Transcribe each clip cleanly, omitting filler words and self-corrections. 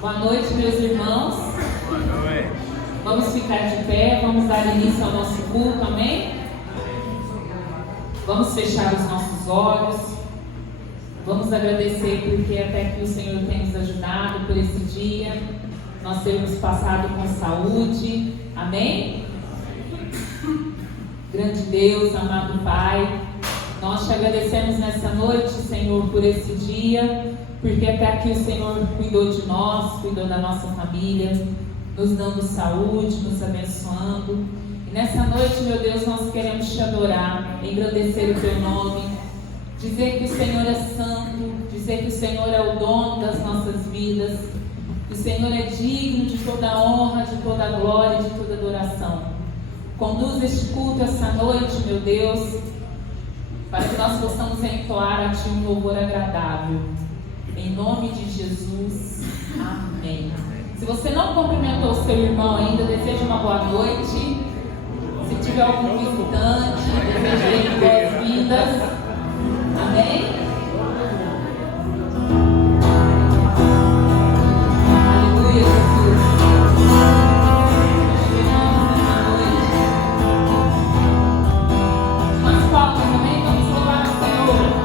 Boa noite, meus irmãos. Boa noite. Vamos ficar de pé, vamos dar início ao nosso culto, amém? Vamos fechar os nossos olhos. Vamos agradecer porque até que o Senhor tem nos ajudado por esse dia. Nós temos passado com saúde, amém? Grande Deus, amado Pai, nós te agradecemos nessa noite, Senhor, por esse dia, porque até aqui o Senhor cuidou de nós, cuidou da nossa família, nos dando saúde, nos abençoando. E nessa noite, meu Deus, nós queremos te adorar, engrandecer o teu nome, dizer que o Senhor é santo, dizer que o Senhor é o dono das nossas vidas, que o Senhor é digno de toda a honra, de toda a glória, de toda a adoração. Conduz este culto essa noite, meu Deus, para que nós possamos entoar a Ti um louvor agradável. Em nome de Jesus, amém. Se você não cumprimentou o seu irmão ainda, deseja uma boa noite. Se tiver algum visitante, deseja ele boas-vindas. Amém? Aleluia, Jesus. Umas palmas também, vamos louvar o Senhor.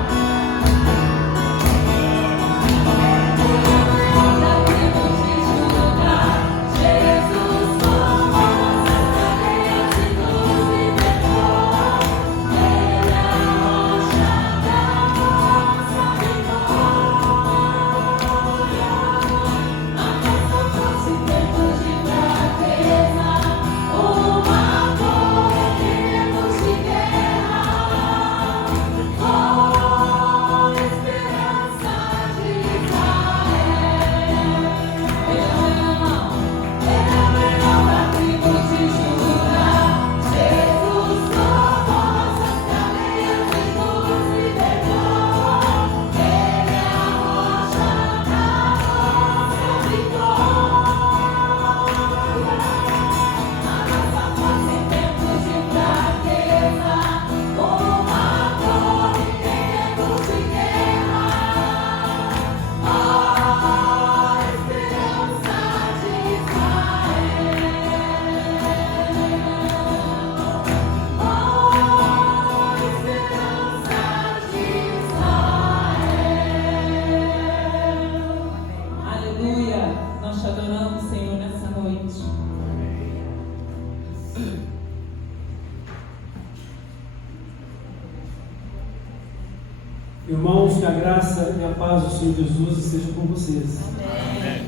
Irmãos, que a graça e a paz do Senhor Jesus estejam com vocês. Amém.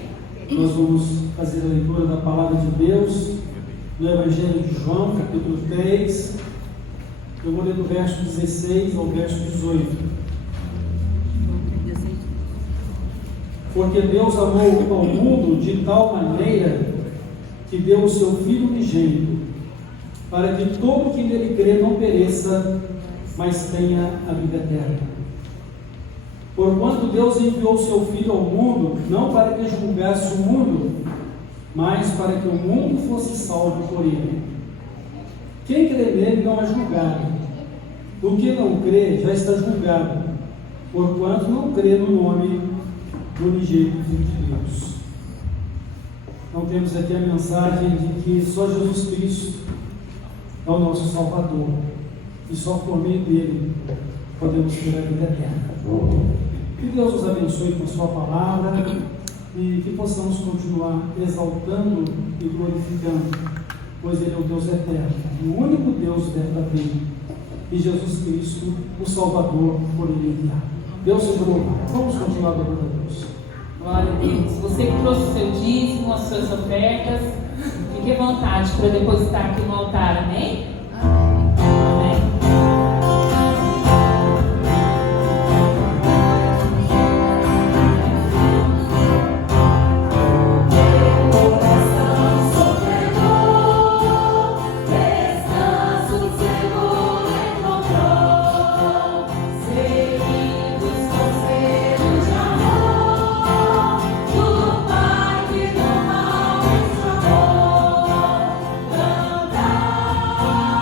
Nós vamos fazer a leitura da palavra de Deus no Evangelho de João, capítulo 3. Eu vou ler do verso 16 ao verso 18. Porque Deus amou ao mundo de tal maneira que deu o seu Filho unigênito, para que todo que nele crê não pereça, mas tenha a vida eterna. Porquanto Deus enviou o seu Filho ao mundo, não para que julgasse o mundo, mas para que o mundo fosse salvo por ele. Quem crê nele não é julgado. O que não crê já está julgado, porquanto não crê no nome do unigênito Filho de Deus. Então temos aqui a mensagem de que só Jesus Cristo é o nosso Salvador, e só por meio dele podemos ter a vida eterna. Que Deus nos abençoe com sua palavra e que possamos continuar exaltando e glorificando, pois ele é o Deus eterno, o único Deus verdadeiro, e Jesus Cristo, o Salvador, por ele enviado. Deus seja louvado. Vamos continuar adorando a Deus. Glória a Deus. Você que trouxe o seu dízimo, as suas ofertas, fique à vontade para depositar aqui no altar, amém? Cantar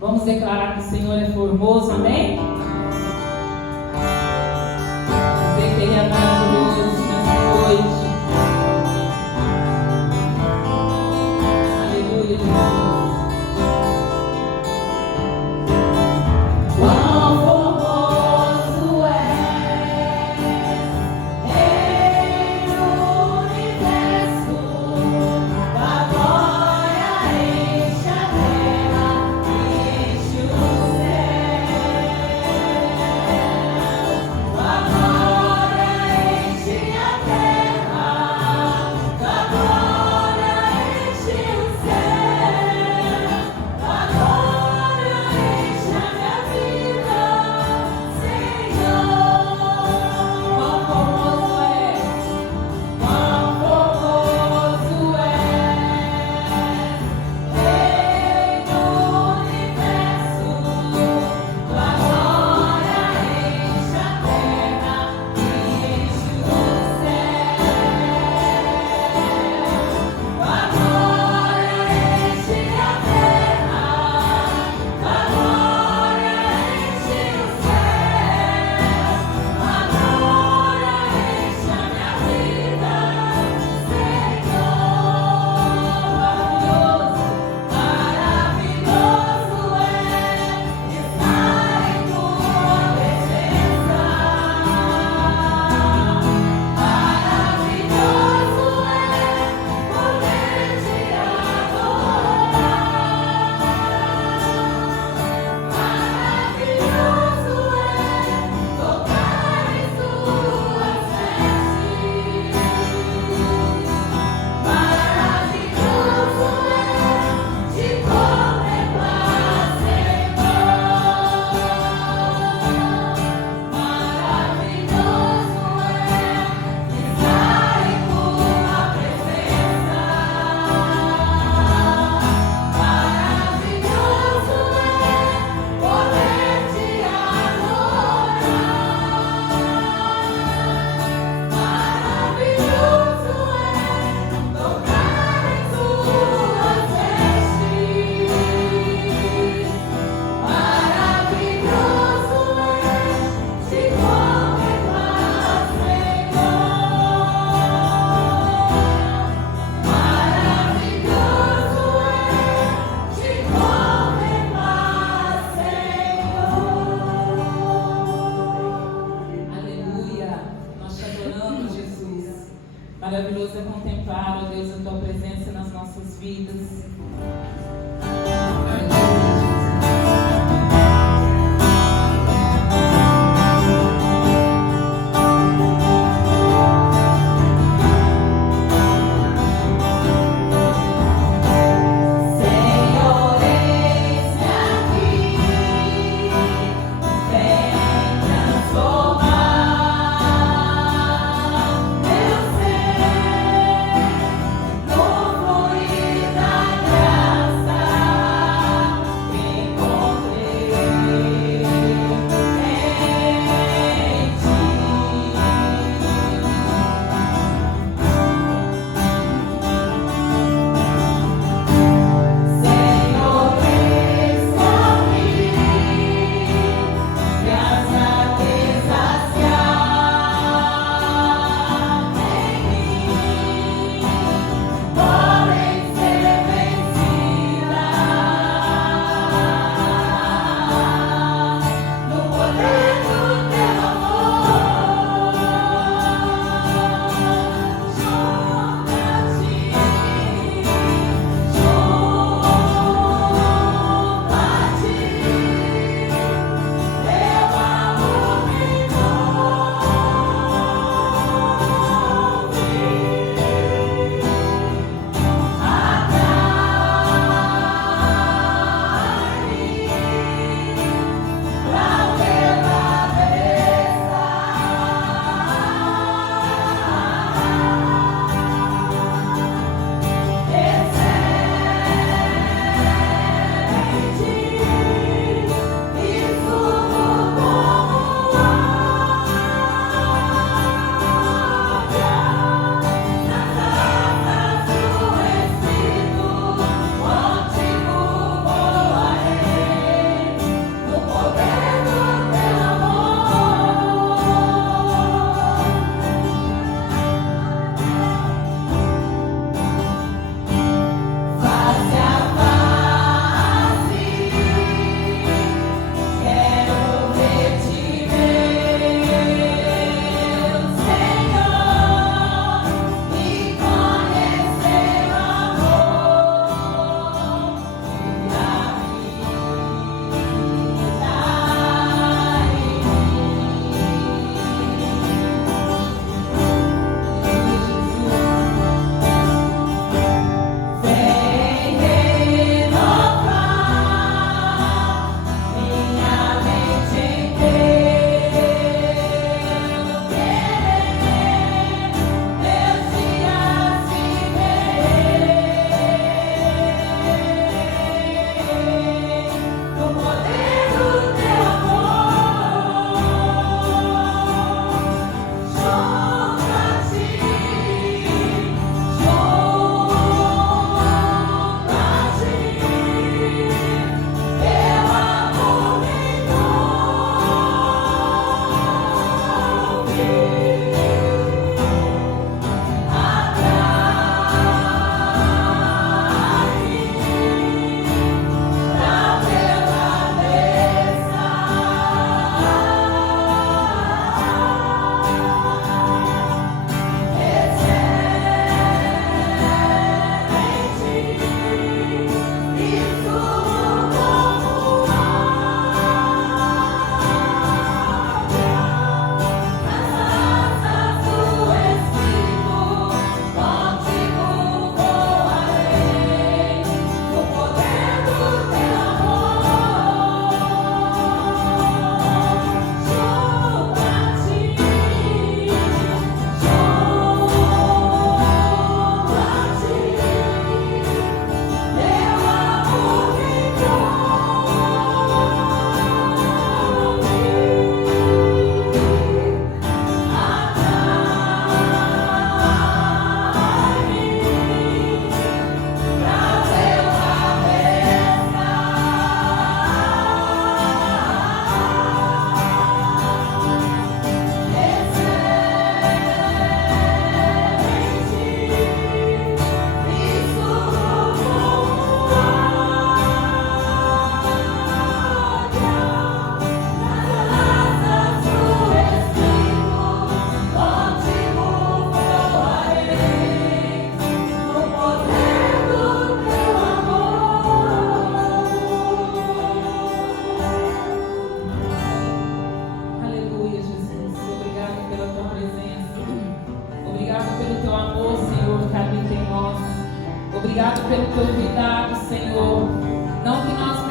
Vamos declarar que o Senhor é formoso, amém? Dizer que Ele é maravilhoso nessa noite. Aleluia, Jesus.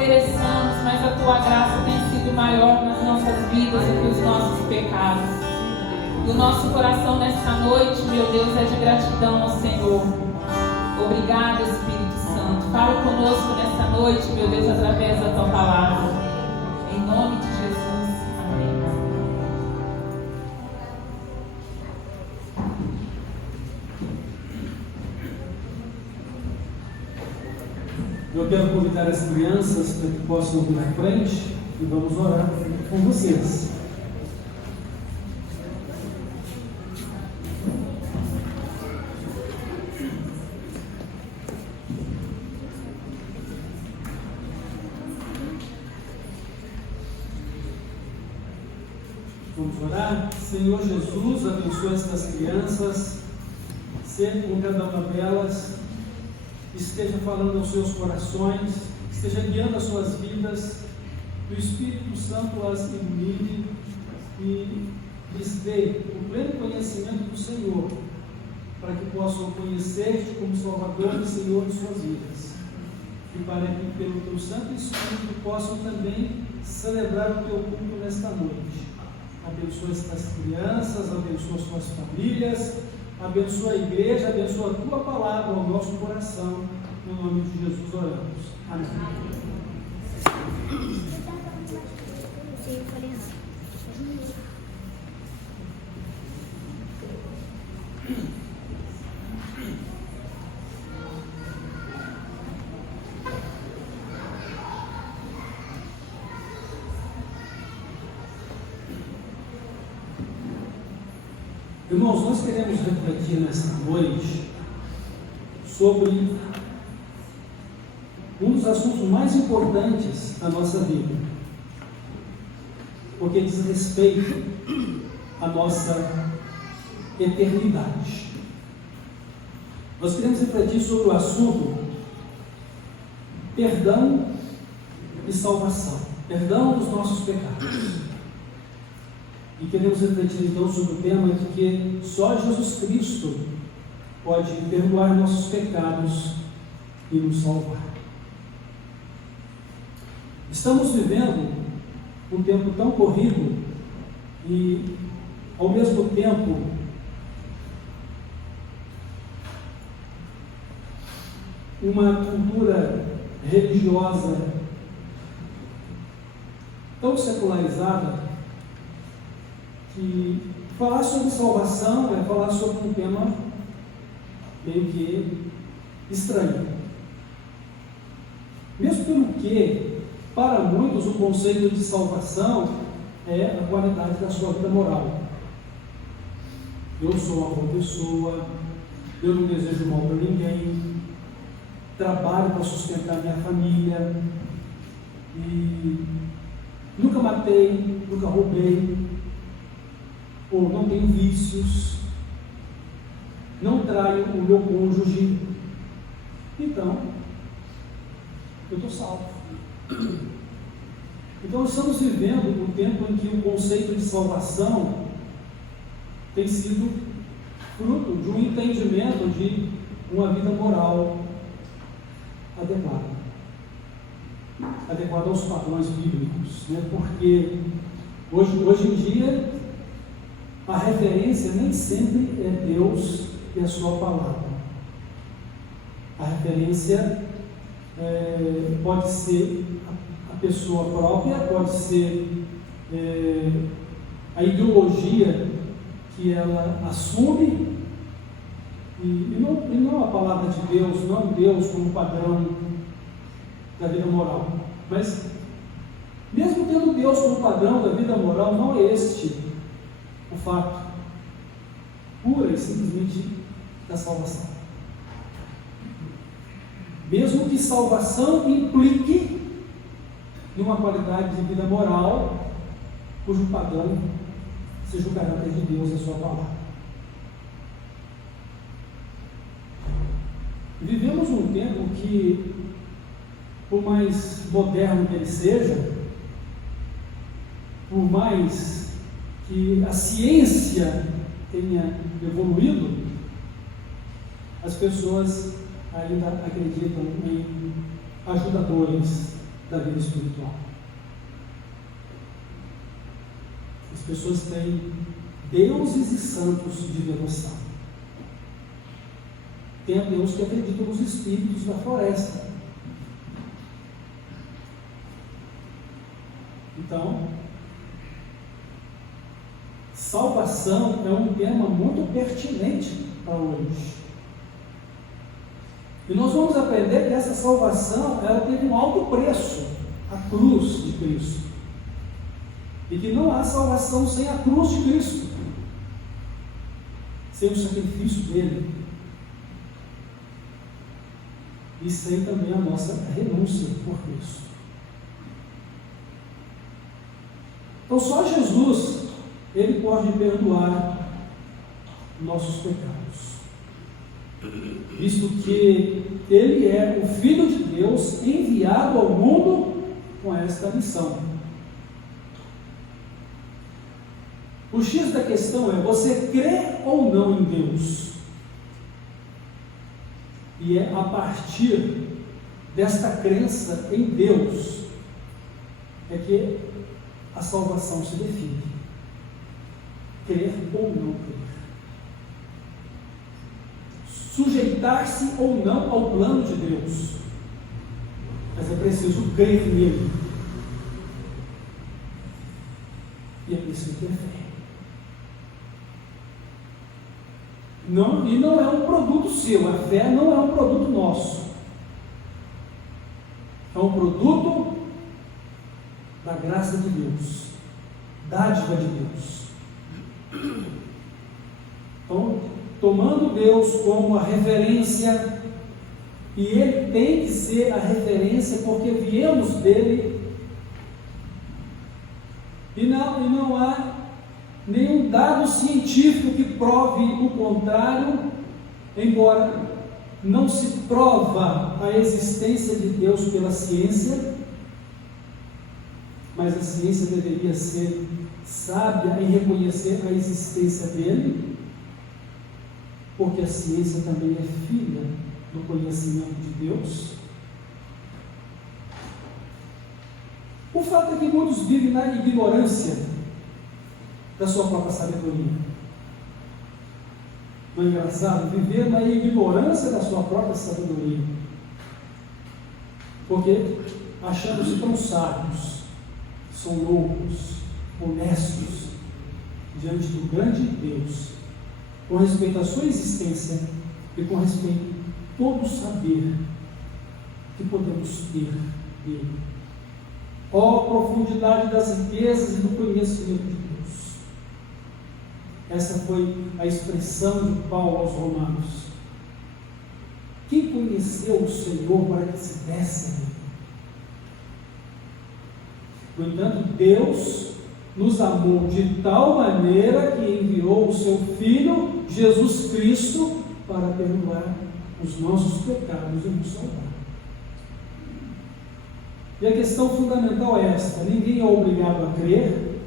mereçamos, mas a tua graça tem sido maior nas nossas vidas do que os nossos pecados. E o nosso coração nesta noite, meu Deus, é de gratidão ao Senhor. Obrigada, Espírito Santo. Fala conosco nesta noite, meu Deus, através da tua palavra. Em nome de Jesus. Amém. Eu quero convidar as crianças para que possam vir à frente e vamos orar com vocês. Vamos orar? Senhor Jesus, abençoa estas crianças, seja com cada uma delas, esteja falando aos seus corações, esteja guiando as suas vidas, que o Espírito Santo as ilumine e lhes dê o pleno conhecimento do Senhor, para que possam conhecer-te como Salvador e Senhor de suas vidas, e para que pelo teu Santo Espírito possam também celebrar o teu culto nesta noite. Abençoa estas crianças, abençoa suas famílias, abençoa a igreja, abençoa a tua palavra ao nosso coração. No nome de Jesus oramos. Amém. Irmãos, nós queremos refletir nesta noite sobre um dos assuntos mais importantes da nossa vida, porque diz respeito à nossa eternidade. Nós queremos refletir sobre o assunto perdão e salvação, perdão dos nossos pecados. E queremos refletir então sobre o tema de que só Jesus Cristo pode perdoar nossos pecados e nos salvar. Estamos vivendo um tempo tão corrido e, ao mesmo tempo, uma cultura religiosa tão secularizada que falar sobre salvação é falar sobre um tema meio que estranho. Mesmo pelo que, para muitos, o conceito de salvação é a qualidade da sua vida moral. Eu sou uma boa pessoa, eu não desejo mal para ninguém, trabalho para sustentar minha família, e nunca matei, nunca roubei, ou não tenho vícios, não traio o meu cônjuge, então eu estou salvo. Então nós estamos vivendo um tempo em que o conceito de salvação tem sido fruto de um entendimento de uma vida moral adequada aos padrões bíblicos, né? Porque hoje em dia a referência nem sempre é Deus e a sua palavra. A referência pode ser a pessoa própria, pode ser a ideologia que ela assume, e não a palavra de Deus, não Deus como padrão da vida moral. Mas, mesmo tendo Deus como padrão da vida moral, não é este o fato pura e simplesmente da salvação. Mesmo que salvação implique numa qualidade de vida moral cujo padrão seja o caráter de Deus e a sua palavra. Vivemos um tempo que, por mais moderno que ele seja, por mais que a ciência tenha evoluído, as pessoas ainda acreditam em ajudadores da vida espiritual. As pessoas têm deuses e santos de devoção. Tem a Deus que acredita nos espíritos da floresta. Então, salvação é um tema muito pertinente para hoje. E nós vamos aprender que essa salvação, ela teve um alto preço, a cruz de Cristo. E que não há salvação sem a cruz de Cristo, sem o sacrifício dele, e sem também a nossa renúncia por Cristo. Então só Jesus, ele pode perdoar nossos pecados, visto que ele é o Filho de Deus enviado ao mundo com esta missão. O X da questão é: você crê ou não em Deus? E é a partir desta crença em Deus é que a salvação se define. Crer ou não crer. Sujeitar-se ou não ao plano de Deus. Mas é preciso crer nele. E é preciso ter fé. Não, e não é um produto seu, a fé não é um produto nosso. É um produto da graça de Deus, dádiva de Deus. Então, tomando Deus como a referência, e Ele tem que ser a referência porque viemos dele, e não há nenhum dado científico que prove o contrário, embora não se prova a existência de Deus pela ciência, mas a ciência deveria ser sábia em reconhecer a existência dele, porque a ciência também é filha do conhecimento de Deus. O fato é que muitos vivem na ignorância da sua própria sabedoria. Não é engraçado? Viver na ignorância da sua própria sabedoria. Porque achando-se tão sábios, são loucos, honestos, diante do grande Deus, com respeito à sua existência e com respeito a todo o saber que podemos ter dele. Ó profundidade das riquezas e do conhecimento de Deus. Essa foi a expressão de Paulo aos Romanos. Quem conheceu o Senhor para que se desse a ele? No entanto, Deus nos amou de tal maneira que enviou o seu Filho, Jesus Cristo, para perdoar os nossos pecados e nos salvar. E a questão fundamental é esta: ninguém é obrigado a crer.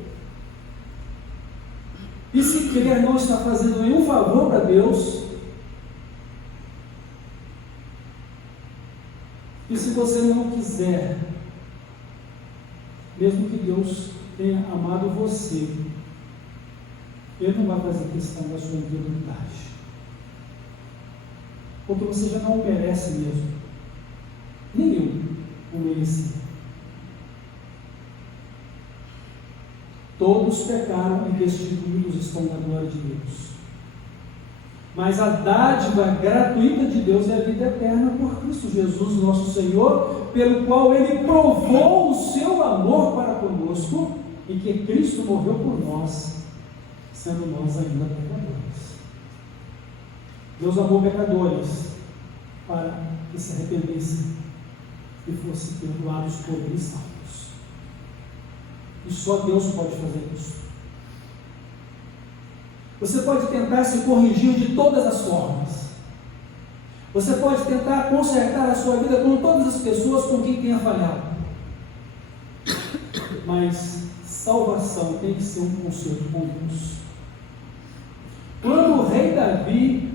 E se crer não está fazendo nenhum favor para Deus, e se você não quiser, mesmo que Deus tenha amado você, Ele não vai fazer questão da sua integridade, porque você já não o merece mesmo, nenhum o merecia. Todos pecaram e destituídos estão da glória de Deus. Mas a dádiva gratuita de Deus é a vida eterna por Cristo Jesus, nosso Senhor, pelo qual Ele provou o seu amor para conosco, e que Cristo morreu por nós, sendo nós ainda pecadores. Deus amou pecadores para que se arrependessem e fossem perdoados por Ele e salvos. E só Deus pode fazer isso. Você pode tentar se corrigir de todas as formas. Você pode tentar consertar a sua vida com todas as pessoas com quem tenha falhado. Mas salvação tem que ser um conserto com Deus. Quando o rei Davi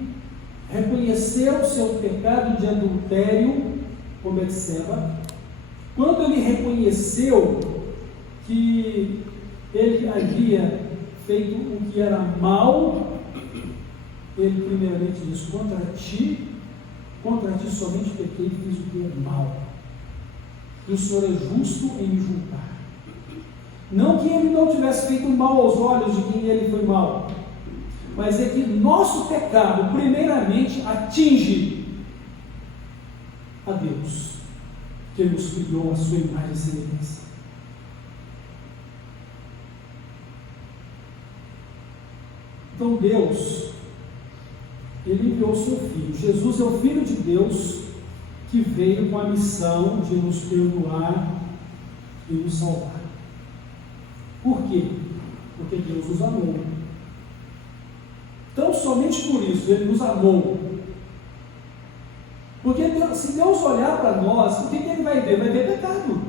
reconheceu o seu pecado de adultério com Betseba, quando ele reconheceu que ele havia feito o que era mal, ele primeiramente diz: contra ti somente pequei e fiz o que é mal. E o Senhor é justo em me julgar. Não que ele não tivesse feito mal aos olhos de quem ele foi mal, mas é que nosso pecado primeiramente atinge a Deus, que nos criou a sua imagem e semelhança. Então Deus, Ele enviou o seu Filho. Jesus é o Filho de Deus que veio com a missão de nos perdoar e nos salvar. Por quê? Porque Deus nos amou. Então, somente por isso, Ele nos amou. Porque se Deus olhar para nós, o que Ele vai ver? Vai ver pecado.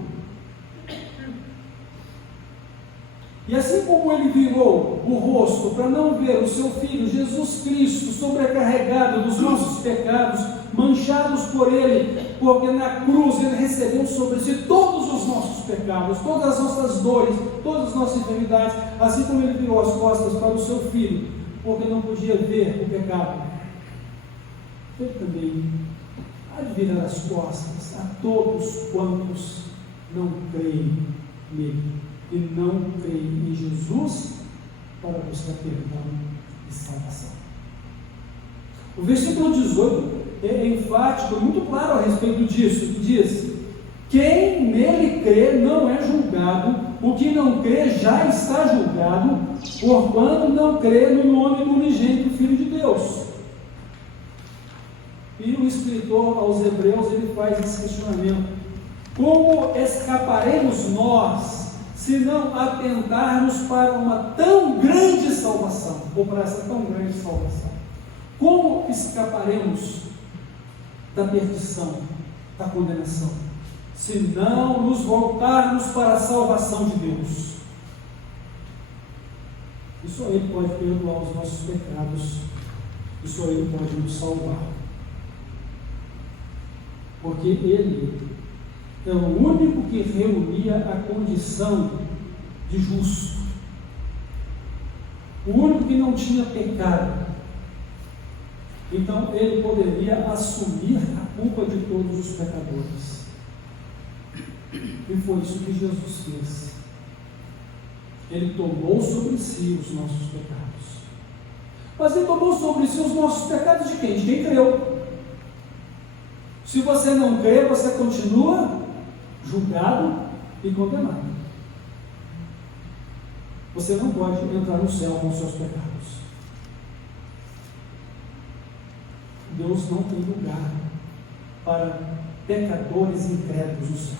E assim como Ele virou o rosto para não ver o seu Filho, Jesus Cristo, sobrecarregado dos nossos pecados, manchados por Ele, porque na cruz Ele recebeu sobre si todos os nossos pecados, todas as nossas dores, todas as nossas enfermidades, assim como Ele virou as costas para o seu Filho, porque não podia ver o pecado, Ele também há de virar as costas a todos quantos não creem nele e não creem em Jesus para buscar perdão e salvação. O versículo 18 é enfático, muito claro a respeito disso, que diz: quem nele crê não é julgado, o que não crê já está julgado, porquanto não crê no nome do unigênito Filho de Deus. E o escritor aos Hebreus, ele faz esse questionamento: como escaparemos nós se não atentarmos para uma tão grande salvação, ou para essa tão grande salvação? Como escaparemos da perdição, da condenação, se não nos voltarmos para a salvação de Deus? E só Ele pode perdoar os nossos pecados, e só Ele pode nos salvar, porque Ele é o único que reunia a condição de justo, o único que não tinha pecado. Então Ele poderia assumir a culpa de todos os pecadores, e foi isso que Jesus fez. Ele tomou sobre si os nossos pecados. Mas Ele tomou sobre si os nossos pecados de quem? De quem creu. Se você não crê, você continua julgado e condenado. Você não pode entrar no céu com os seus pecados. Deus não tem lugar para pecadores incrédulos no céu.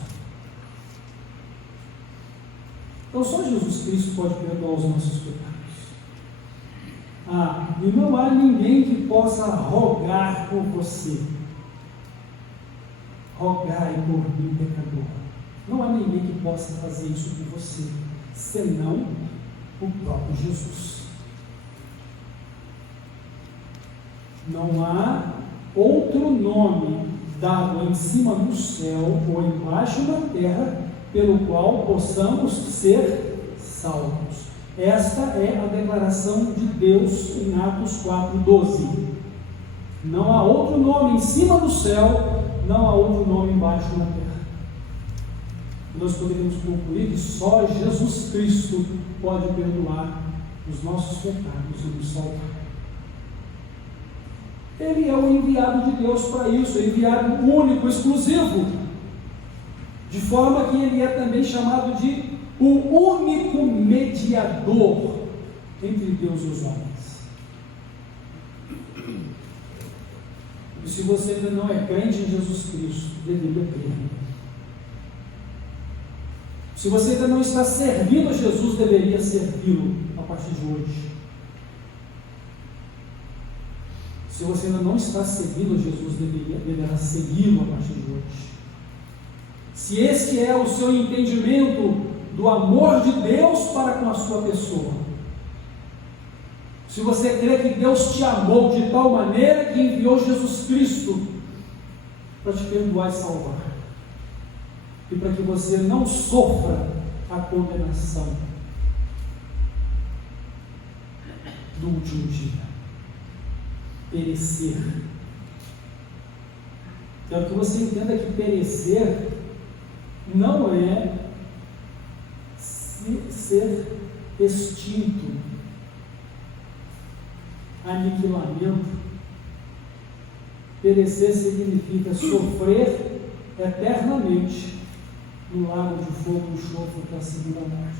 Então só Jesus Cristo pode perdoar os nossos pecados. E não há ninguém que possa rogar por você. Rogai por mim, pecador. Não há ninguém que possa fazer isso de você, senão o próprio Jesus. Não há outro nome dado em cima do céu ou embaixo da terra pelo qual possamos ser salvos. Esta é a declaração de Deus em Atos 4:12. Não há outro nome em cima do céu, não há outro nome embaixo da terra. Nós poderíamos concluir que só Jesus Cristo pode perdoar os nossos pecados e nos salvar. Ele é o enviado de Deus para isso, enviado único, exclusivo, de forma que ele é também chamado de o único mediador entre Deus e os homens. E se você ainda não é crente em Jesus Cristo, deveria crer. Se você ainda não está servindo a Jesus, deveria servi-lo a partir de hoje. Se você ainda não está seguindo a Jesus, deverá segui-lo a partir de hoje. Se esse é o seu entendimento do amor de Deus para com a sua pessoa, se você crê que Deus te amou de tal maneira que enviou Jesus Cristo para te perdoar e salvar, e para que você não sofra a condenação do último dia. Perecer. Quero que você entenda que perecer não é ser extinto, aniquilamento. Perecer significa sofrer eternamente no lago de fogo e enxofre, que é a segunda morte.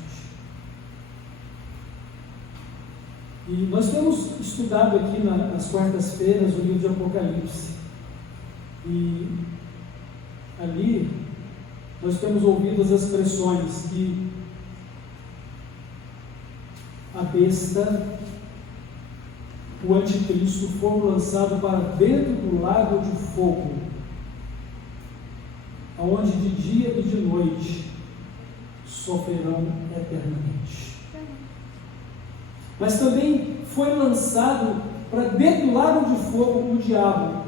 E nós temos estudado aqui nas quartas-feiras o livro de Apocalipse. E ali nós temos ouvido as expressões que a besta, o anticristo, foram lançados para dentro do lago de fogo, onde de dia e de noite sofrerão eternamente. Mas também foi lançado para dentro do lago de fogo o diabo,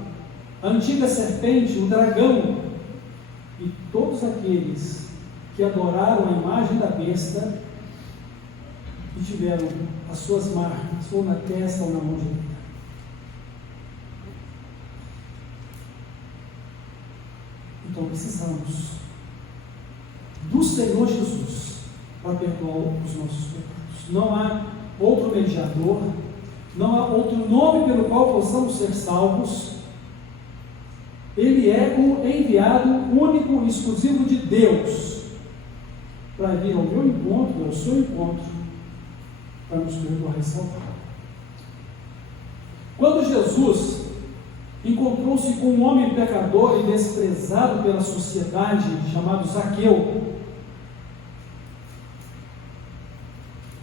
a antiga serpente, o dragão, e todos aqueles que adoraram a imagem da besta e tiveram as suas marcas, ou na testa ou na mão direita. Então precisamos do Senhor Jesus para perdoar os nossos pecados. Não há outro mediador, não há outro nome pelo qual possamos ser salvos. Ele é o enviado único e exclusivo de Deus para vir ao meu encontro, ao seu encontro, para nos perdoar e salvar. Quando Jesus encontrou-se com um homem pecador e desprezado pela sociedade, chamado Zaqueu,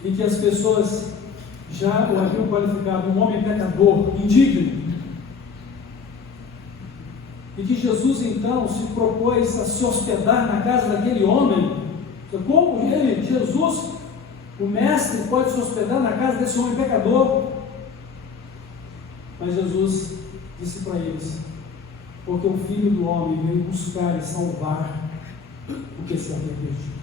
e que as pessoas já o haviam qualificado um homem pecador, indigno, e que Jesus então se propôs a se hospedar na casa daquele homem. Como ele, Jesus, o mestre, pode se hospedar na casa desse homem pecador? Mas Jesus disse para eles: porque o Filho do Homem veio buscar e salvar o que se havia perdido.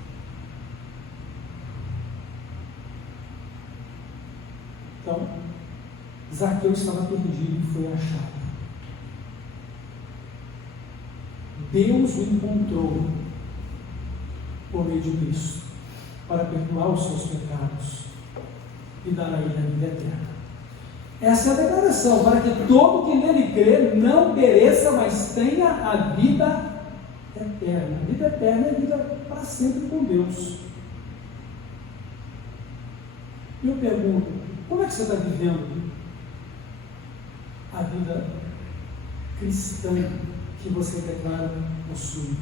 Então, Zaqueu estava perdido e foi achado. Deus o encontrou por meio de Cristo para perdoar os seus pecados e dar a ele a vida eterna. Essa é a declaração: para que todo que nele crê não pereça, mas tenha a vida eterna. A vida eterna é vida para sempre com Deus. E eu pergunto: como é que você está vivendo a vida cristã que você declara possuir?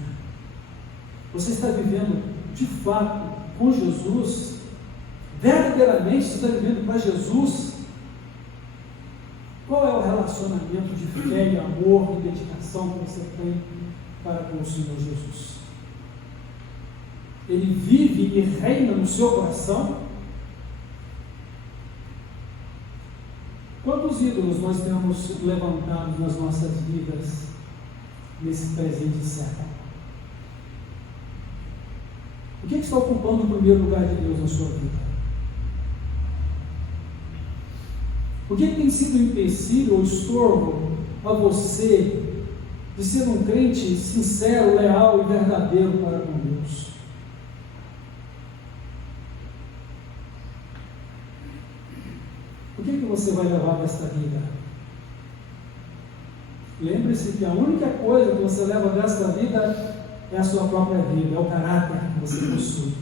Você está vivendo de fato com Jesus? Verdadeiramente você está vivendo para Jesus? Qual é o relacionamento de fé e amor e dedicação que você tem para com o Senhor Jesus? Ele vive e reina no seu coração? Quantos ídolos nós temos levantado nas nossas vidas nesse presente século? O que está ocupando o primeiro lugar de Deus na sua vida? O que tem sido empecilho ou estorvo a você de ser um crente sincero, leal e verdadeiro para com Deus? O que você vai levar desta vida? Lembre-se que a única coisa que você leva desta vida é a sua própria vida, é o caráter que você possui.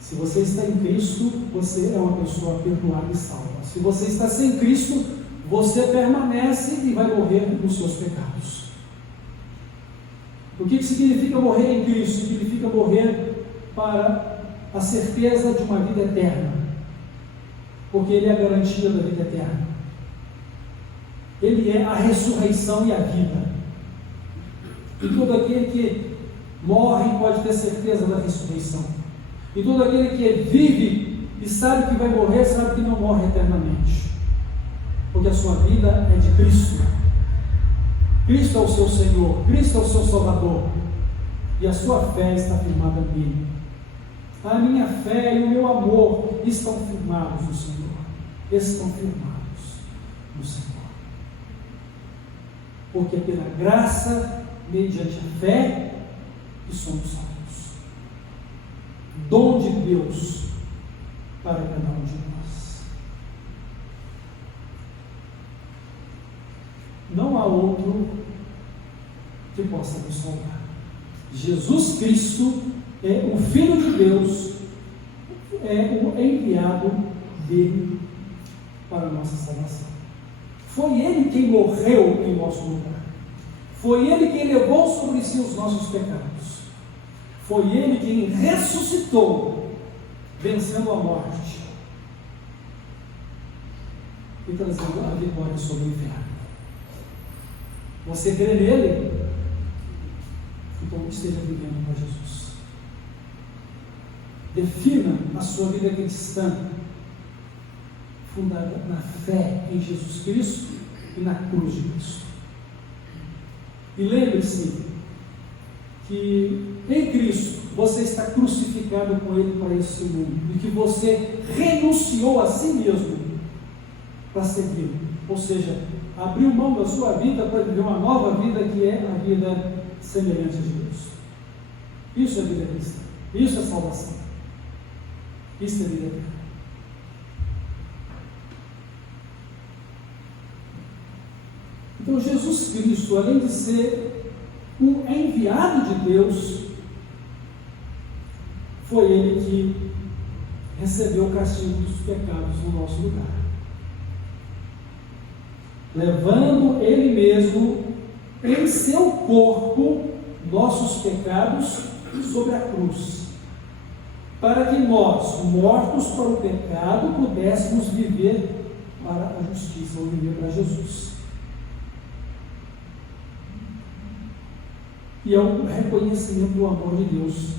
Se você está em Cristo, você é uma pessoa perdoada e salva. Se você está sem Cristo, você permanece e vai morrer nos seus pecados. O que significa morrer em Cristo? Significa morrer para a certeza de uma vida eterna, porque Ele é a garantia da vida eterna. Ele é a ressurreição e a vida. E todo aquele que morre pode ter certeza da ressurreição. E todo aquele que vive e sabe que vai morrer, sabe que não morre eternamente, porque a sua vida é de Cristo. Cristo é o seu Senhor, Cristo é o seu Salvador, e a sua fé está firmada nele. A minha fé e o meu amor estão firmados no Senhor, estão firmados no Senhor. Porque é pela graça, mediante a fé, que somos salvos. Dom de Deus para cada um de nós. Não há outro que possa nos salvar. Jesus Cristo é o Filho de Deus, é o enviado dele para a nossa salvação. Foi Ele quem morreu em nosso lugar. Foi Ele quem levou sobre si os nossos pecados. Foi Ele quem ressuscitou, vencendo a morte e trazendo a vitória sobre o inferno. Você crê nele? Então esteja vivendo para Jesus. Defina a sua vida cristã fundada na fé em Jesus Cristo e na cruz de Cristo. E lembre-se que em Cristo você está crucificado com Ele para esse mundo e que você renunciou a si mesmo para segui-lo, ou seja, abriu mão da sua vida para viver uma nova vida que é a vida semelhante a Deus. Isso é vida cristã, isso é salvação, isso é vida eterna. Então Jesus Cristo, além de ser o enviado de Deus, foi Ele que recebeu o castigo dos pecados no nosso lugar, levando Ele mesmo em seu corpo nossos pecados sobre a cruz, para que nós, mortos para o pecado, pudéssemos viver para a justiça, ou viver para Jesus. E é o reconhecimento do amor de Deus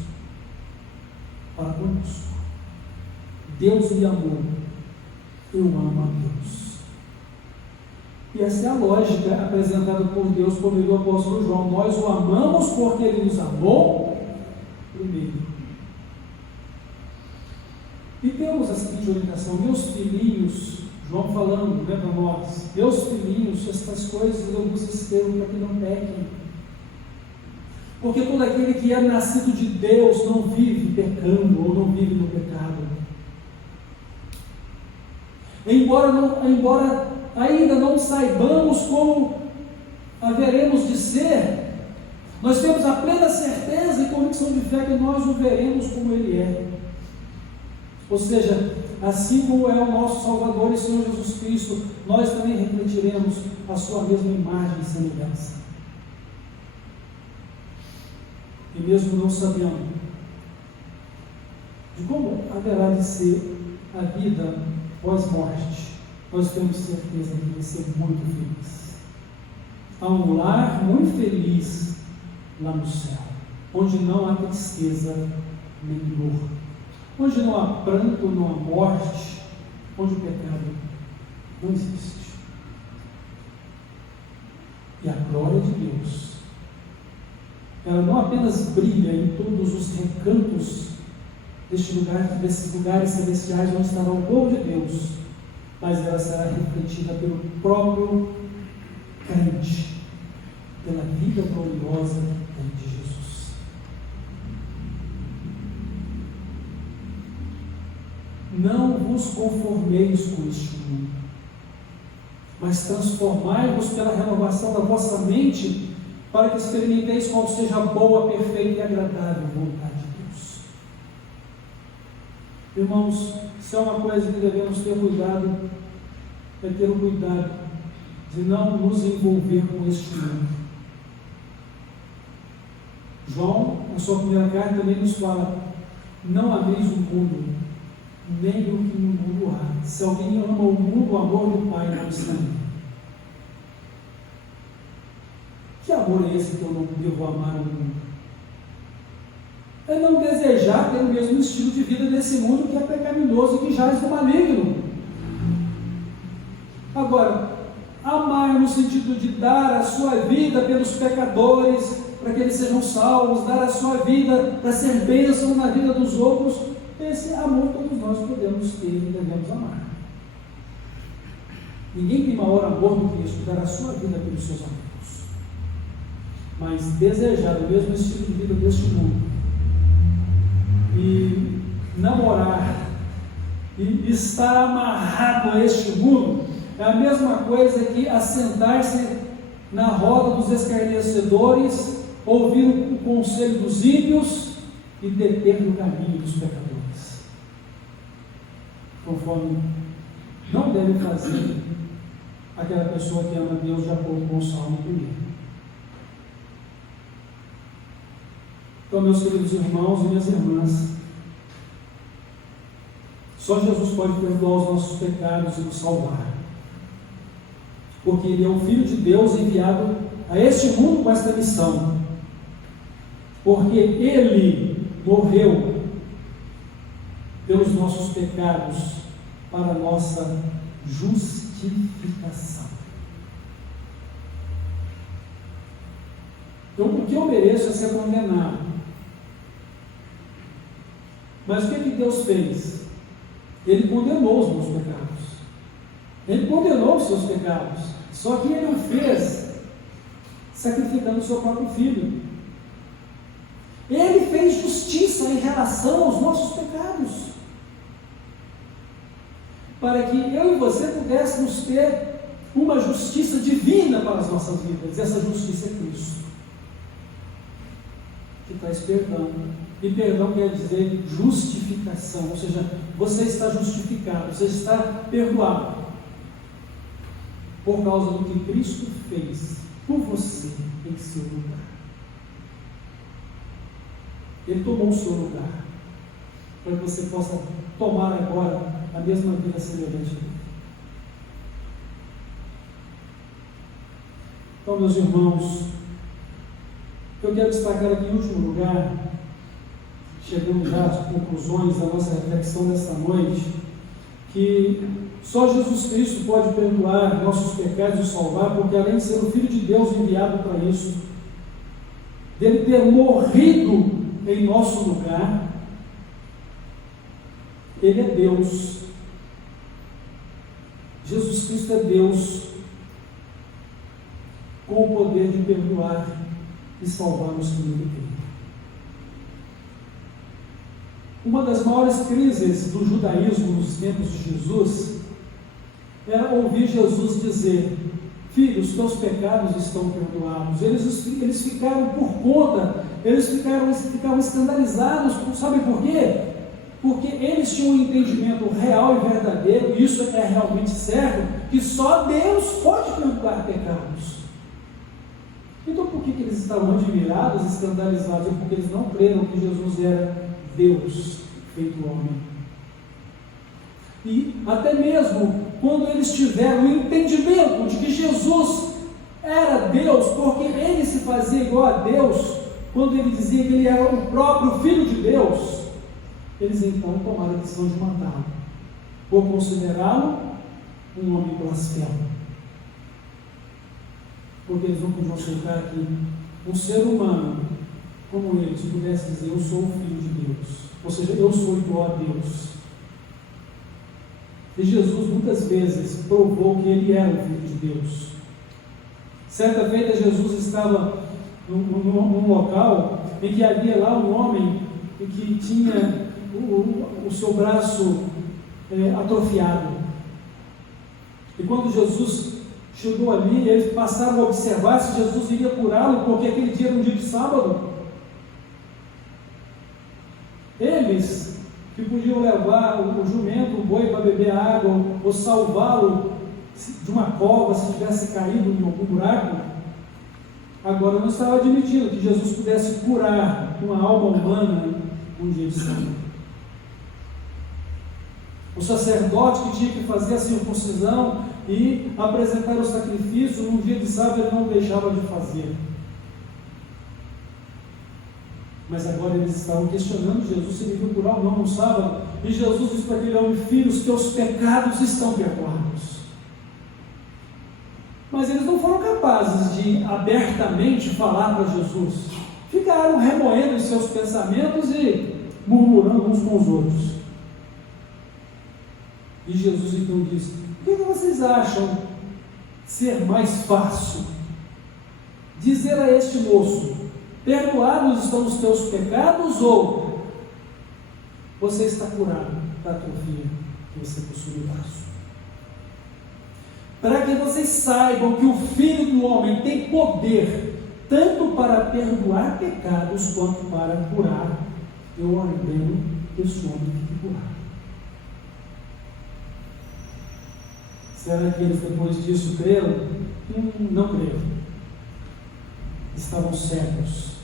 para conosco. Deus me amou, eu amo a Deus. E essa é a lógica apresentada por Deus por meio do apóstolo João. Nós o amamos porque Ele nos amou primeiro. E temos a seguinte orientação: meus filhinhos, João falando para nós, meus filhinhos, estas coisas eu vos escrevo para que não pequem. Porque todo aquele que é nascido de Deus não vive pecando ou não vive no pecado. Embora ainda não saibamos como haveremos de ser, nós temos a plena certeza e convicção de fé que nós o veremos como Ele é. Ou seja, assim como é o nosso Salvador e Senhor Jesus Cristo, nós também refletiremos a sua mesma imagem e semelhança. E mesmo não sabendo de como haverá de ser a vida pós-morte, nós temos certeza de ser muito feliz. Há um lar muito feliz lá no céu, onde não há tristeza nem dor, onde não há pranto, não há morte, onde o pecado não existe. E a glória de Deus, ela não apenas brilha em todos os recantos desses lugares celestiais onde estará o povo de Deus, mas ela será refletida pelo próprio crente, pela vida gloriosa de Jesus. Não vos conformeis com este mundo, mas transformai-vos pela renovação da vossa mente, para que experimenteis qual seja a boa, perfeita e agradável vontade de Deus. Irmãos, se é uma coisa que devemos ter cuidado, é ter o cuidado de não nos envolver com este mundo. João, na sua primeira carta, também nos fala: não ameis o mundo, nem o que no mundo há. Se alguém ama o mundo, o amor do Pai não está nele. Que amor é esse que eu não devo amar o mundo? É não desejar ter o mesmo estilo de vida desse mundo que é pecaminoso e que jaz no maligno. Agora, amar amar no sentido de dar a sua vida pelos pecadores, para que eles sejam salvos, dar a sua vida para ser bênção na vida dos outros, esse amor todos nós podemos ter e devemos amar. Ninguém tem maior amor do que isso, dar a sua vida pelos seus amigos. Mas desejar o mesmo estilo de vida deste mundo, e namorar, e estar amarrado a este mundo, é a mesma coisa que assentar-se na roda dos escarnecedores, ouvir o conselho dos ímpios e deter no caminho dos pecadores, conforme não deve fazer aquela pessoa que ama Deus de acordo com o Salmo 1. Então, meus queridos irmãos e minhas irmãs, só Jesus pode perdoar os nossos pecados e nos salvar, porque Ele é o Filho de Deus enviado a este mundo com esta missão, porque Ele morreu pelos nossos pecados para a nossa justificação. Então, o que eu mereço é ser condenado. Mas o que Deus fez? Ele condenou os meus pecados. Ele condenou os seus pecados. Só que Ele o fez sacrificando o seu próprio Filho. Ele fez justiça em relação aos nossos pecados, para que eu e você pudéssemos ter uma justiça divina para as nossas vidas. Essa justiça é Cristo, que traz perdão. E perdão quer dizer justificação, ou seja, você está justificado, você está perdoado, por causa do que Cristo fez por você em seu lugar. Ele tomou o seu lugar, para que você possa tomar agora a mesma vida semelhante a Ele. Então, meus irmãos, eu quero destacar aqui em último lugar, chegando já às conclusões da nossa reflexão desta noite, que só Jesus Cristo pode perdoar nossos pecados e salvar, porque além de ser o Filho de Deus enviado para isso, dele ter morrido em nosso lugar, Ele é Deus. Jesus Cristo é Deus, com o poder de perdoar e salvar os que nele creem. Uma das maiores crises do judaísmo nos tempos de Jesus era ouvir Jesus dizer: filho, os teus pecados estão perdoados. Eles ficaram por conta, eles ficaram escandalizados. Sabe por quê? Porque eles tinham um entendimento real e verdadeiro, e isso é realmente certo, que só Deus pode perdoar pecados. Então por que eles estavam admirados, escandalizados? Porque eles não creram que Jesus era Deus feito homem. E até mesmo quando eles tiveram o entendimento de que Jesus era Deus, porque Ele se fazia igual a Deus, quando Ele dizia que Ele era o próprio Filho de Deus, eles então tomaram a decisão de matá-lo, por considerá-lo um homem blasfemo. Porque eles não podiam aceitar que um ser humano como eles pudesse dizer: eu sou o Filho de Deus, ou seja, eu sou igual a Deus. E Jesus muitas vezes provou que Ele era o Filho de Deus. Certa feita Jesus estava num local em que havia lá um homem que tinha o seu braço atrofiado. E quando Jesus chegou ali, eles passaram a observar se Jesus iria curá-lo, porque aquele dia era um dia de sábado. Eles que podiam levar o jumento, o boi para beber água, ou salvá-lo de uma cova se tivesse caído em algum buraco, agora não estava admitindo que Jesus pudesse curar uma alma humana num dia de sábado. O sacerdote que tinha que fazer a circuncisão e apresentar o sacrifício num dia de sábado, ele não deixava de fazer. Mas agora eles estavam questionando Jesus se ele iria curar ou não no sábado. E Jesus disse para aquele homem: filho, os teus pecados estão perdoados. mas eles não foram capazes de abertamente falar para Jesus. Ficaram remoendo em seus pensamentos e murmurando uns com os outros. E Jesus então disse: o que vocês acham ser mais fácil? Dizer a este moço: perdoados estão os teus pecados, ou você está curado da atrofia que você possui no braço? Para que vocês saibam que o Filho do Homem tem poder tanto para perdoar pecados quanto para curar, eu ordeno que esse homem fique curado. Será que eles depois disso creram? Não creram. Estavam cegos.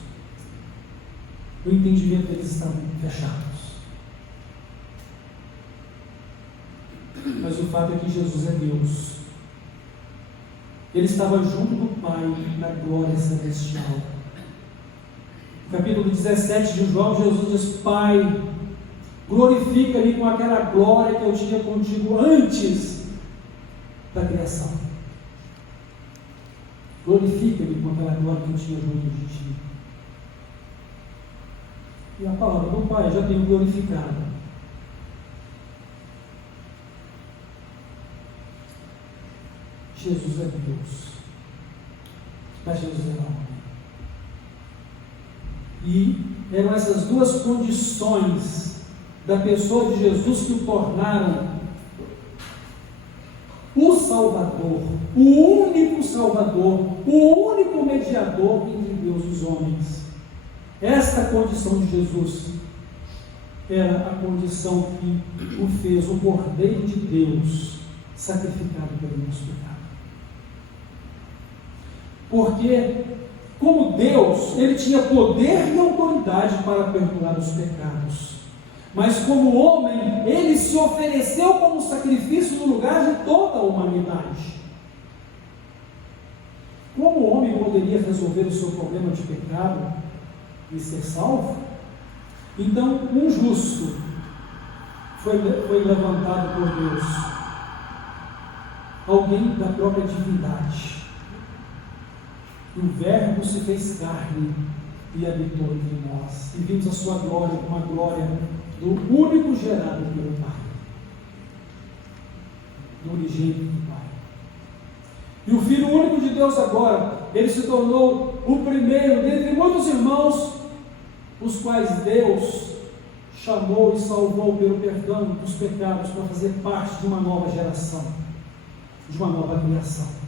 O entendimento deles estava fechados. Mas o fato é que Jesus é Deus. Ele estava junto do Pai na glória celestial. No capítulo 17 de João, Jesus diz: Pai, glorifica-me com aquela glória que eu tinha contigo antes da criação. Glorifica-me com aquela glória que eu tinha junto de ti. E a palavra do Pai já tenho glorificado. Jesus é Deus, mas Jesus é homem. E eram essas duas condições da pessoa de Jesus que o tornaram o Salvador, o único Salvador, o único mediador entre Deus e os homens. Esta condição de Jesus era a condição que o fez o Cordeiro de Deus sacrificado pelo nosso pecado. Porque, como Deus, ele tinha poder e autoridade para perdoar os pecados. Mas como homem, ele se ofereceu como sacrifício no lugar de toda a humanidade. Como o homem poderia resolver o seu problema de pecado e ser salvo? Então, um justo foi levantado por Deus, alguém da própria divindade. E o Verbo se fez carne e habitou entre nós. E vimos a sua glória como a glória do único gerado pelo Pai, do unigênito do Pai. E o Filho único de Deus agora, ele se tornou o primeiro dentre muitos irmãos, os quais Deus chamou e salvou pelo perdão dos pecados para fazer parte de uma nova geração, de uma nova criação.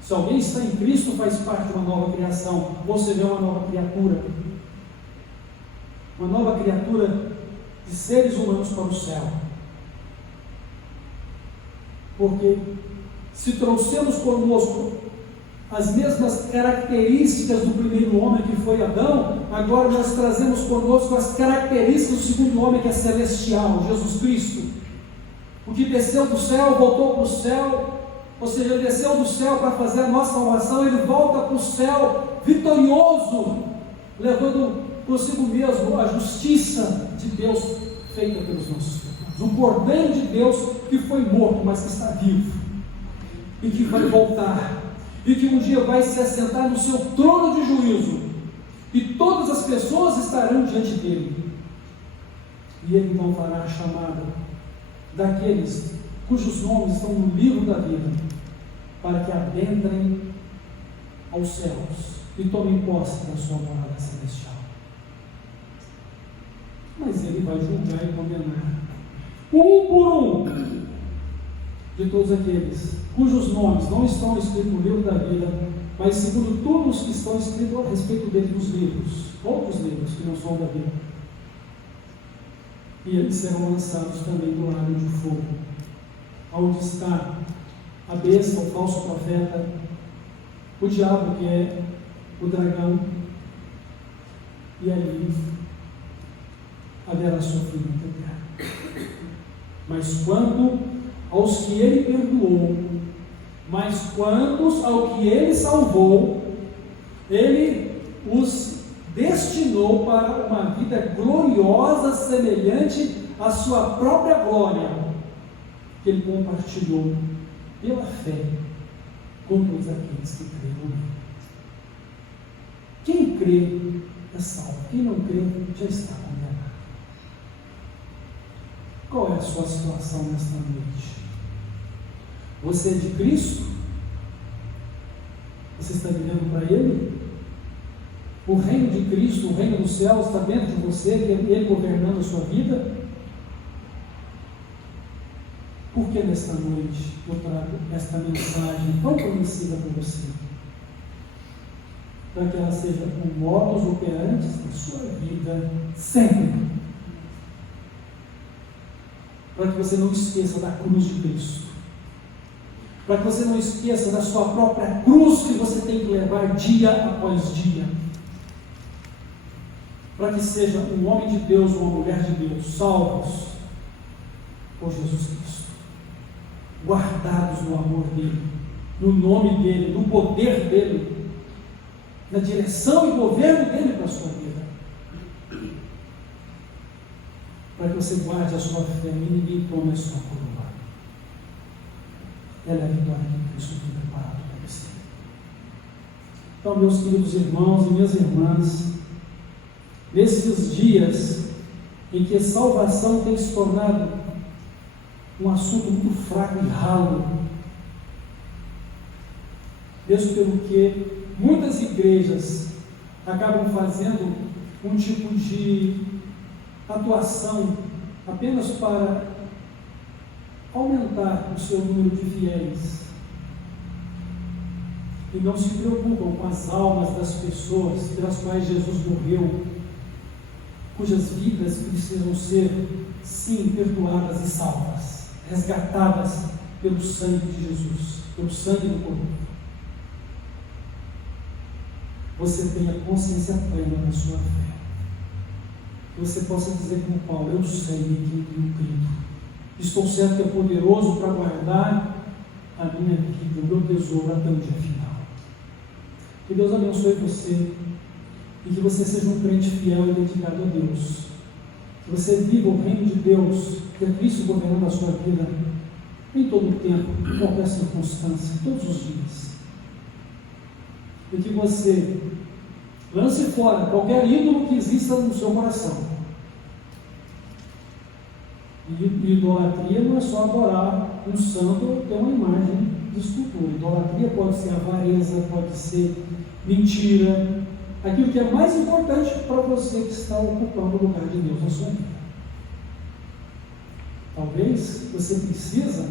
Se alguém está em Cristo, faz parte de uma nova criação, ou seja, uma nova criatura. Uma nova criatura de seres humanos para o céu. Porque se trouxemos conosco as mesmas características do primeiro homem que foi Adão, agora nós trazemos conosco as características do segundo homem que é celestial, Jesus Cristo. O que desceu do céu, voltou para o céu. Ou seja, ele desceu do céu para fazer a nossa salvação, ele volta para o céu vitorioso, levando consigo mesmo a justiça de Deus feita pelos nossos pecados. O Cordeiro de Deus que foi morto, mas que está vivo, e que vai voltar, e que um dia vai se assentar no seu trono de juízo, e todas as pessoas estarão diante dele. E ele então fará a chamada daqueles cujos nomes estão no livro da vida, para que adentrem aos céus e tomem posse da sua morada celestial. Mas ele vai julgar e condenar, um por um, de todos aqueles cujos nomes não estão escritos no livro da vida, mas segundo todos os que estão escritos a respeito deles nos livros, outros livros que não são da vida. E eles serão lançados também do lago de fogo, onde está a besta, o falso profeta, o diabo que é o dragão, e ali haverá sofrimento eterno. Mas quanto aos que ele perdoou, mas quantos ao que ele salvou, ele os destinou para uma vida gloriosa, semelhante à sua própria glória, que ele compartilhou pela fé com todos aqueles que creram nele. Quem crê é salvo, quem não crê já está condenado. Qual é a sua situação nesta noite? Você é de Cristo? Você está vivendo para Ele? O reino de Cristo, o reino dos céus está dentro de você, Ele governando a sua vida? Por que nesta noite eu trago esta mensagem tão conhecida por você? Para que ela seja um modus operandi da sua vida sempre. Para que você não esqueça da cruz de Cristo. Para que você não esqueça da sua própria cruz que você tem que levar dia após dia. Para que seja um homem de Deus ou uma mulher de Deus, salvos por Jesus Cristo, guardados no amor dEle, no nome dEle, no poder dEle, na direção e governo dEle para a sua vida. Para que você guarde a sua fé e ninguém tome a sua coroa. Ela é a vitória que Cristo tem preparado para você. Então, meus queridos irmãos e minhas irmãs, nesses dias em que a salvação tem se tornado um assunto muito fraco e ralo, mesmo pelo que muitas igrejas acabam fazendo um tipo de atuação apenas para aumentar o seu número de fiéis e não se preocupam com as almas das pessoas pelas quais Jesus morreu, cujas vidas precisam ser, sim, perdoadas e salvas, resgatadas pelo sangue de Jesus, pelo sangue do Cordeiro. Você tenha consciência plena da sua fé. Que você possa dizer como Paulo: eu sei em quem tenho crido. Estou certo que é poderoso para guardar a minha vida, o meu tesouro até o dia final. Que Deus abençoe você e que você seja um crente fiel e dedicado a Deus. Que você viva o reino de Deus, que é Cristo governando a sua vida em todo o tempo, em qualquer circunstância, todos os dias. E que você lance fora qualquer ídolo que exista no seu coração. E idolatria não é só adorar um santo ou ter uma imagem de escultura. Idolatria pode ser avareza, pode ser mentira, aquilo que é mais importante para você que está ocupando o lugar de Deus na sua vida. Talvez você precisa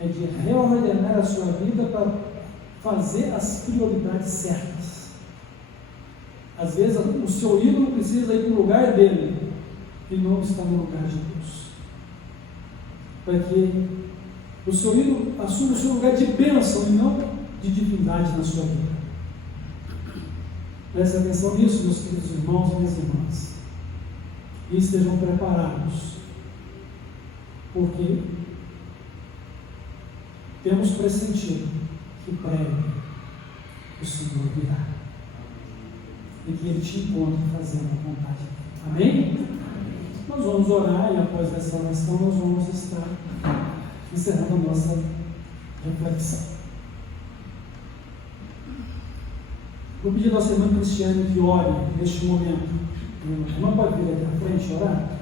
de reordenar a sua vida para fazer as prioridades certas. Às vezes o seu ídolo precisa ir para o lugar dele e não está no lugar de Deus. Para que o seu ídolo assuma o seu lugar de bênção e não de divindade na sua vida. Preste atenção nisso, meus queridos irmãos e minhas irmãs. E estejam preparados, porque temos pressentido que breve o Senhor virá e que Ele te encontre fazendo a vontade dele. Amém? Nós vamos orar e após essa oração nós vamos estar encerrando a nossa reflexão. Vou pedir à nossa irmã Cristiane que ore neste momento. Não pode vir aqui à frente orar?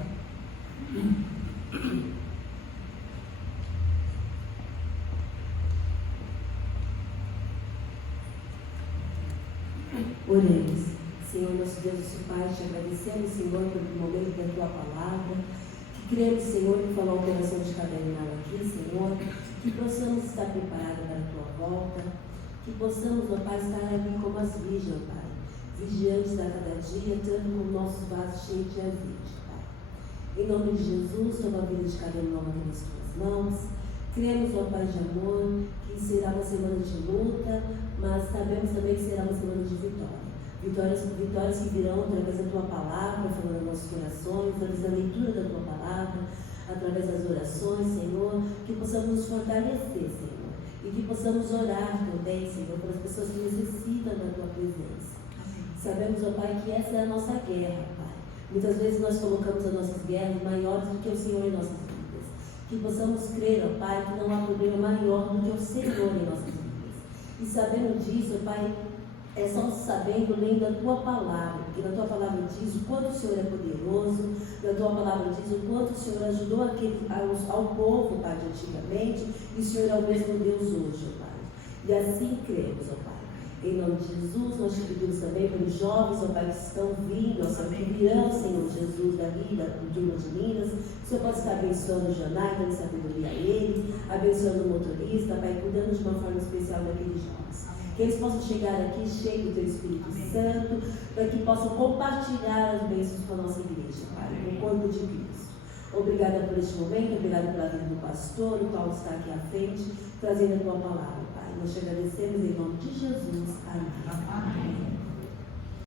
Oremos. Senhor, nosso Deus e nosso Pai, te agradecemos, Senhor, pelo momento da Tua palavra, que cremos, Senhor, que falar o coração de cada irmão aqui, Senhor, que possamos estar preparados para a Tua volta, que possamos, ó Pai, estar ali como as virgens, ó Pai, vigiantes a cada dia, tendo o nosso vaso cheio de azeite, Pai. Em nome de Jesus, toma a vida de cada irmão aqui nas Tuas mãos. Cremos, ó Pai de amor, que será uma semana de luta, mas sabemos também que será uma semana de vitória. Vitórias que virão através da Tua palavra, falando nos nossos corações, através da leitura da Tua palavra, através das orações, Senhor, que possamos nos fortalecer, Senhor, e que possamos orar também, Senhor, pelas pessoas que necessitam da Tua presença. Sabemos, ó Pai, que essa é a nossa guerra, Pai. Muitas vezes nós colocamos as nossas guerras maiores do que o Senhor em nossas vidas. Que possamos crer, ó Pai, que não há problema maior do que o Senhor em nossas vidas. E sabendo disso, Pai, é só sabendo, lendo a Tua palavra, porque na Tua palavra diz o quanto o Senhor é poderoso, na Tua palavra diz o quanto o Senhor ajudou ao povo, Pai, de antigamente, e o Senhor é o mesmo Deus hoje, ó Pai. E assim cremos, ó Pai. Em nome de Jesus, nós te pedimos também pelos jovens, ó Pai, que estão vindo, ó Senhor, que virão, Senhor Jesus, daqui da Turma de Minas. O Senhor pode estar abençoando o Jonai, dando sabedoria a ele, abençoando o motorista, Pai, cuidando de uma forma especial daqueles jovens. Que eles possam chegar aqui cheios do Teu Espírito Santo, para que possam compartilhar as bênçãos com a nossa igreja, Pai, com o corpo de Cristo. Obrigada por este momento, obrigada pela vida do pastor, o qual está aqui à frente, trazendo a Tua palavra, Pai. Nós te agradecemos em nome de Jesus. Amém.